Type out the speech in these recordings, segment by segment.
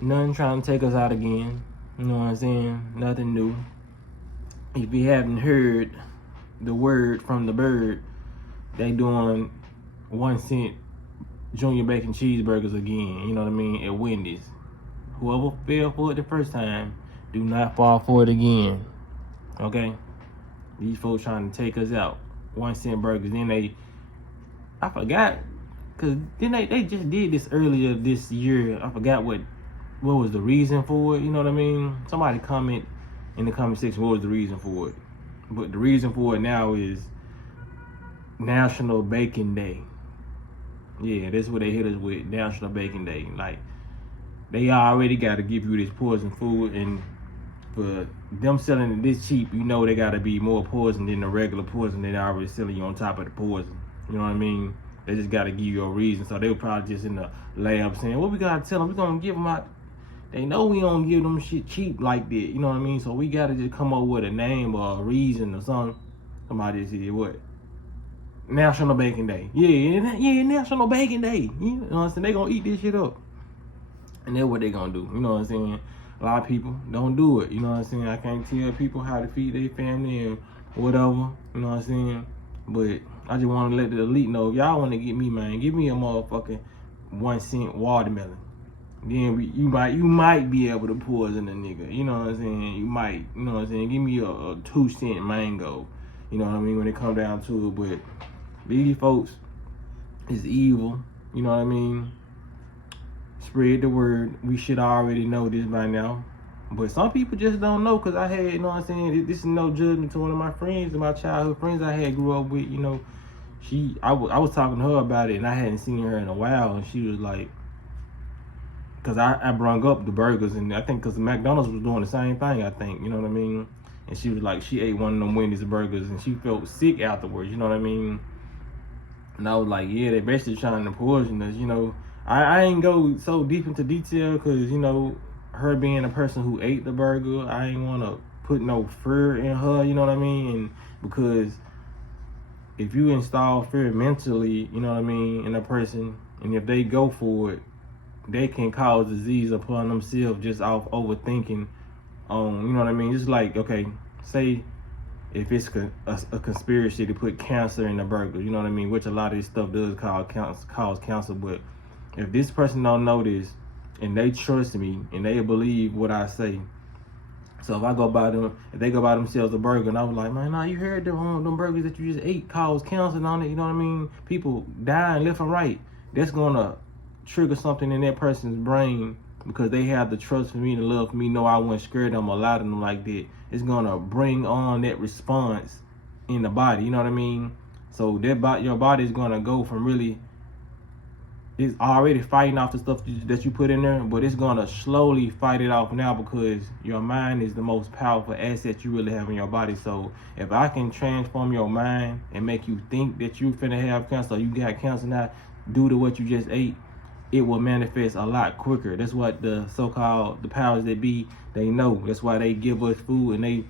Nothing trying to take us out again. You know what I'm saying? Nothing new. If you haven't heard the word from the bird, they doing 1 cent junior bacon cheeseburgers again. You know what I mean? At Wendy's. Whoever fell for it the first time, do not fall for it again. Okay? These folks trying to take us out. 1 cent burgers. Then I forgot, cause then they just did this earlier this year. I forgot what was the reason for it. You know what I mean? Somebody comment in the comment section what was the reason for it. But the reason for it now is National Bacon Day. Yeah, that's what they hit us with, National Bacon Day. Like, they already got to give you this poison food, and for them selling it this cheap, you know they got to be more poison than the regular poison they already selling you on top of the poison. You know what I mean? They just got to give you a reason. So they were probably just in the lab saying, what we got to tell them? We're going to give them out. They know we don't give them shit cheap like that. You know what I mean? So we got to just come up with a name or a reason or something. Somebody said, what? National Bacon Day. Yeah, National Bacon Day. You know what I'm saying? They going to eat this shit up. And that's what they going to do. You know what I'm saying? A lot of people don't do it. You know what I'm saying? I can't tell people how to feed their family and whatever. You know what I'm saying? But I just want to let the elite know, if y'all want to get me, man, give me a motherfucking 1 cent watermelon. Then you might be able to poison a nigga. You know what I'm saying? You might. You know what I'm saying? Give me a 2 cent mango. You know what I mean? When it come down to it. But these folks is evil. You know what I mean? Spread the word. We should already know this by now. But some people just don't know, because I had, you know what I'm saying, this is no judgment to one of my friends, my childhood friends I had grew up with. You know, I was talking to her about it, and I hadn't seen her in a while, and she was like, because I brung up the burgers, and I think because McDonald's was doing the same thing, I think, you know what I mean? And she was like, she ate one of them Wendy's burgers, and she felt sick afterwards, you know what I mean? And I was like, yeah, they basically trying to poison us, you know. I ain't go so deep into detail, because, you know, her being a person who ate the burger, I ain't want to put no fear in her, you know what I mean? And because if you install fear mentally, you know what I mean, in a person, and if they go for it, they can cause disease upon themselves just off overthinking. You know what I mean? Just like, okay, say if it's a conspiracy to put cancer in the burger, you know what I mean? Which a lot of this stuff does cause cancer. But if this person don't know this, and they trust me, and they believe what I say, so if I go buy them, if they go buy themselves a burger, and I was like, man, nah, you heard them burgers that you just ate cause cancer on it, you know what I mean? People dying left and right. That's gonna trigger something in that person's brain, because they have the trust for me and the love for me, know I wouldn't scare them or lie to them like that. It's gonna bring on that response in the body, you know what I mean? So your body is gonna go from really, it's already fighting off the stuff that you put in there, but it's gonna slowly fight it off now, because your mind is the most powerful asset you really have in your body. So if I can transform your mind and make you think that you finna have cancer, or you got cancer now due to what you just ate, it will manifest a lot quicker. That's what the so-called, the powers that be, they know. That's why they give us food, and they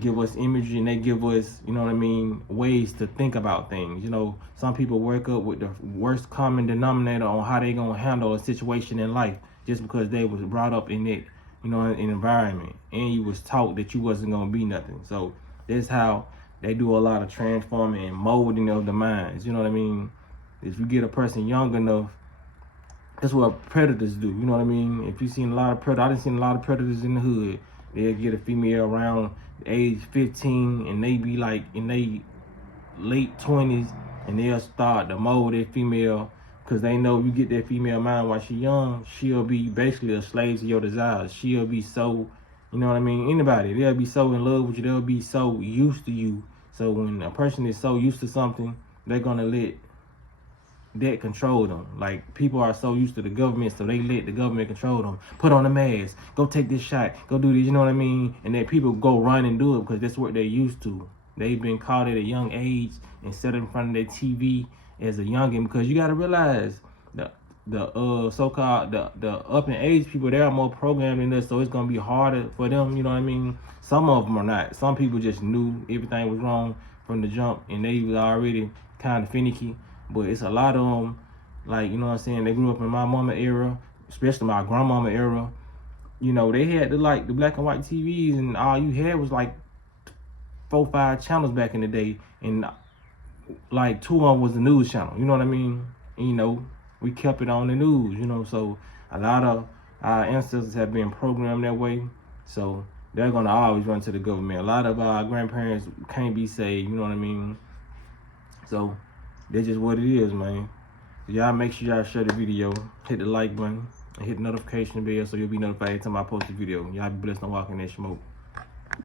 give us imagery, and they give us, you know what I mean, ways to think about things. You know, some people work up with the worst common denominator on how they gonna handle a situation in life, just because they was brought up in it, you know, an environment, and you was taught that you wasn't gonna be nothing. So that's how they do a lot of transforming and molding of the minds. You know what I mean? If you get a person young enough, that's what predators do. You know what I mean? If you seen a lot of predators, I done seen a lot of predators in the hood. They'll get a female around age 15, and they be like in they late 20s, and they'll start to mold that female, because they know you get that female mind while she young, she'll be basically a slave to your desires. She'll be so, you know what I mean? Anybody, they'll be so in love with you. They'll be so used to you. So when a person is so used to something, they're gonna let that control them. Like, people are so used to the government, so they let the government control them. Put on a mask, go take this shot, go do this, you know what I mean? And then people go run and do it, because that's what they're used to. They've been caught at a young age and set in front of their TV as a youngin', because you gotta realize the so-called the up in age people, they are more programmed than us, so it's gonna be harder for them, you know what I mean? Some of them are not. Some people just knew everything was wrong from the jump, and they was already kind of finicky. But it's a lot of them, like, you know what I'm saying, they grew up in my mama era, especially my grandmama era, you know, they had the black and white TVs, and all you had was like 4-5 channels back in the day, and like 2 of them was the news channel. You know what I mean? And, you know, we kept it on the news. You know, so a lot of our ancestors have been programmed that way. So they're gonna always run to the government. A lot of our grandparents can't be saved. You know what I mean? So that's just what it is, man. So y'all make sure y'all share the video, hit the like button, and hit the notification bell so you'll be notified every time I post a video. Y'all be blessed on walking that smoke.